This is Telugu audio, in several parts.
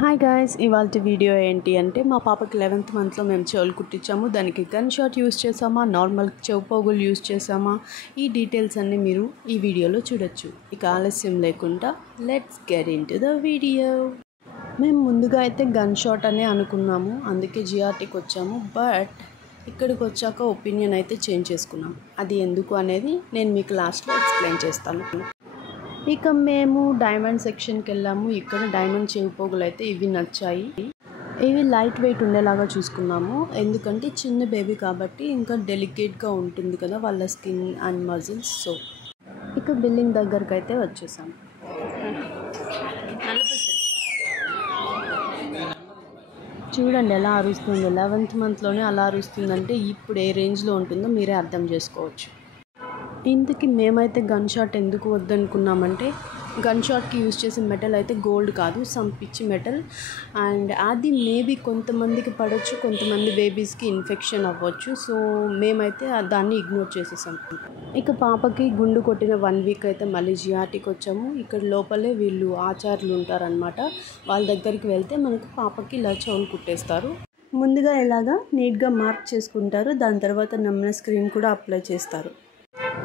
హాయ్ గాయ్స్, ఇవాళ వీడియో ఏంటి అంటే మా పాపకి 11th మంత్లో మేము చెవులు కుట్టించాము. దానికి గన్ షాట్ యూస్ చేసామా, నార్మల్ చెవు పోగులు యూస్ చేసామా, ఈ డీటెయిల్స్ అన్నీ మీరు ఈ వీడియోలో చూడొచ్చు. ఇక ఆలస్యం లేకుండా let's get into the video. మేము ముందుగా అయితే గన్ షాట్ అనే అనుకున్నాము, అందుకే జిఆర్టీకి వచ్చాము. బట్ ఇక్కడికి వచ్చాక ఒపీనియన్ అయితే చేంజ్ చేసుకున్నాం. అది ఎందుకు అనేది నేను మీకు లాస్ట్లో ఎక్స్ప్లెయిన్ చేస్తాను. ఇక మేము డైమండ్ సెక్షన్కి వెళ్ళాము. ఇక్కడ డైమండ్ చెవి పోగులు అయితే ఇవి నచ్చాయి. ఇవి లైట్ వెయిట్ ఉండేలాగా చూసుకున్నాము, ఎందుకంటే చిన్న బేబీ కాబట్టి ఇంకా డెలికేట్గా ఉంటుంది కదా వాళ్ళ స్కిన్ అండ్ మజిల్స్. సో ఇక బిల్లింగ్ దగ్గరకు అయితే వచ్చేసాం. చూడండి ఎలా అరుస్తుంది. 11th మంత్లోనే అలా అరుస్తుందంటే ఇప్పుడు ఏ రేంజ్లో ఉంటుందో మీరే అర్థం చేసుకోవచ్చు. ఇందుకు మేమైతే గన్ షాట్ ఎందుకు వద్దనుకున్నామంటే, గన్ షాట్కి యూజ్ చేసే మెటల్ అయితే గోల్డ్ కాదు, సమ్ పిచ్చి మెటల్. అండ్ అది మేబీ కొంతమందికి పడవచ్చు, కొంతమంది బేబీస్కి ఇన్ఫెక్షన్ అవ్వచ్చు. సో మేమైతే దాన్ని ఇగ్నోర్ చేసేసాం. ఇక పాపకి గుండు కొట్టిన 1 వీక్ అయితే మళ్ళీ జిఆర్టీకి వచ్చాము. ఇక్కడ లోపలే వీళ్ళు ఆచార్యులు ఉంటారనమాట. వాళ్ళ దగ్గరికి వెళ్తే మనకు పాపకి ఇలా చెవులు కుట్టేస్తారు. ముందుగా ఇలాగా నీట్గా మార్క్ చేసుకుంటారు, దాని తర్వాత నమ్మిన స్క్రీన్ కూడా అప్లై చేస్తారు.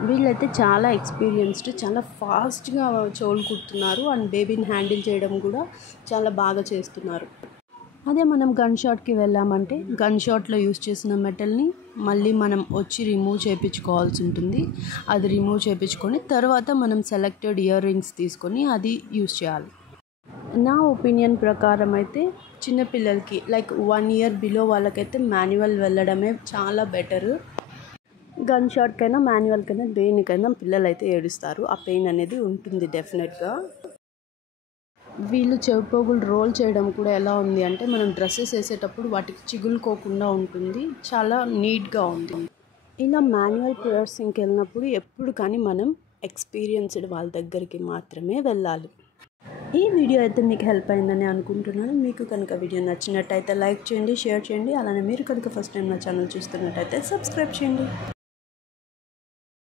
వీళ్ళైతే చాలా ఎక్స్పీరియన్స్డ్, చాలా ఫాస్ట్గా చెవులు కుడుతున్నారు. అండ్ బేబీని హ్యాండిల్ చేయడం కూడా చాలా బాగా చేస్తున్నారు. అదే మనం గన్ షాట్కి వెళ్ళామంటే గన్ షాట్లో యూస్ చేసిన మెటల్ని మళ్ళీ మనం వచ్చి రిమూవ్ చేయించుకోవాల్సి ఉంటుంది. అది రిమూవ్ చేయించుకొని తర్వాత మనం సెలెక్టెడ్ ఇయర్ రింగ్స్ తీసుకొని అది యూస్ చేయాలి. నా ఒపీనియన్ ప్రకారం అయితే చిన్నపిల్లలకి లైక్ 1 year బిలో వాళ్ళకైతే మాన్యువల్ వెళ్ళడమే చాలా బెటరు. గన్ షాట్కైనా మాన్యువల్కైనా దేనికైనా పిల్లలు అయితే ఏడుస్తారు, ఆ పెయిన్ అనేది ఉంటుంది డెఫినెట్గా. వీళ్ళు చెవిపోగులు రోల్ చేయడం కూడా ఎలా ఉంది అంటే మనం డ్రెస్సెస్ వేసేటప్పుడు వాటికి చిగులుకోకుండా ఉంటుంది, చాలా నీట్గా ఉంది. ఇలా మాన్యువల్ పియర్సింగ్కి వెళ్ళినప్పుడు ఎప్పుడు కానీ మనం ఎక్స్పీరియన్స్డ్ వాళ్ళ దగ్గరికి మాత్రమే వెళ్ళాలి. ఈ వీడియో అయితే మీకు హెల్ప్ అయిందని అనుకుంటున్నాను. మీకు కనుక వీడియో నచ్చినట్టయితే లైక్ చేయండి, షేర్ చేయండి. అలానే మీరు కనుక ఫస్ట్ టైం నా ఛానల్ చూస్తున్నట్టయితే సబ్స్క్రైబ్ చేయండి.